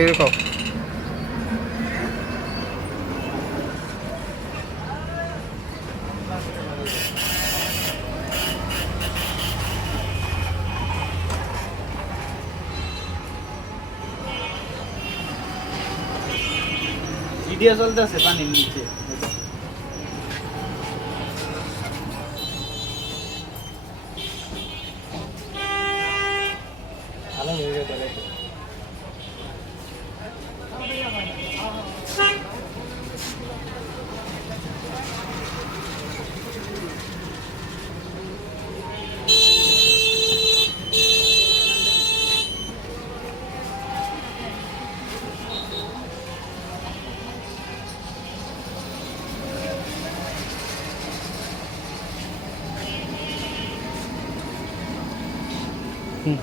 এরকম ভিডিও চলতেছে পানির নিচে ভালো হয়ে গেল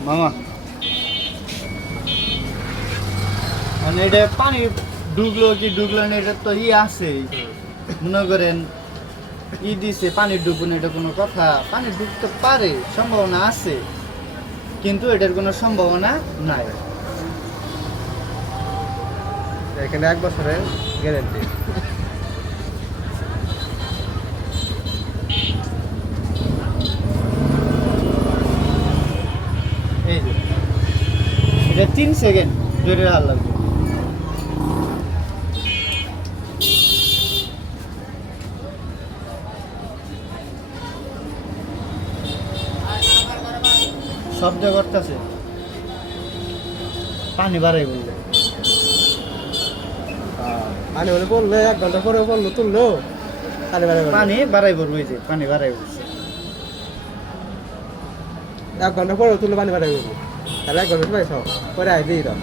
মামা মানে এটা পানি ডুবলো কি ডুবলো না এটা তো আছে মনে করেন দিছে পানি ডুবুন এটা কোনো কথা পানি ডুবতে পারে সম্ভাবনা আছে কিন্তু এটার কোনো সম্ভাবনা নাই এখানে 1 বছরের গ্যারান্টি এই যে এটা 3 সেকেন্ড ধরে রাখা লাগবে শব্দ করতেছে পানি বাড়াই বললে পানি হলে পড়লে 1 ঘন্টা পরে পড়লো তুললো পানি বাড়াই পানি বাড়াই পড়বো এই যে পানি বাড়াই পড়ছে 1 ঘন্টা পরে তুললে পানি বাড়াই তাহলে 1 ঘন্টা পাইছ পরে আই দিই দাও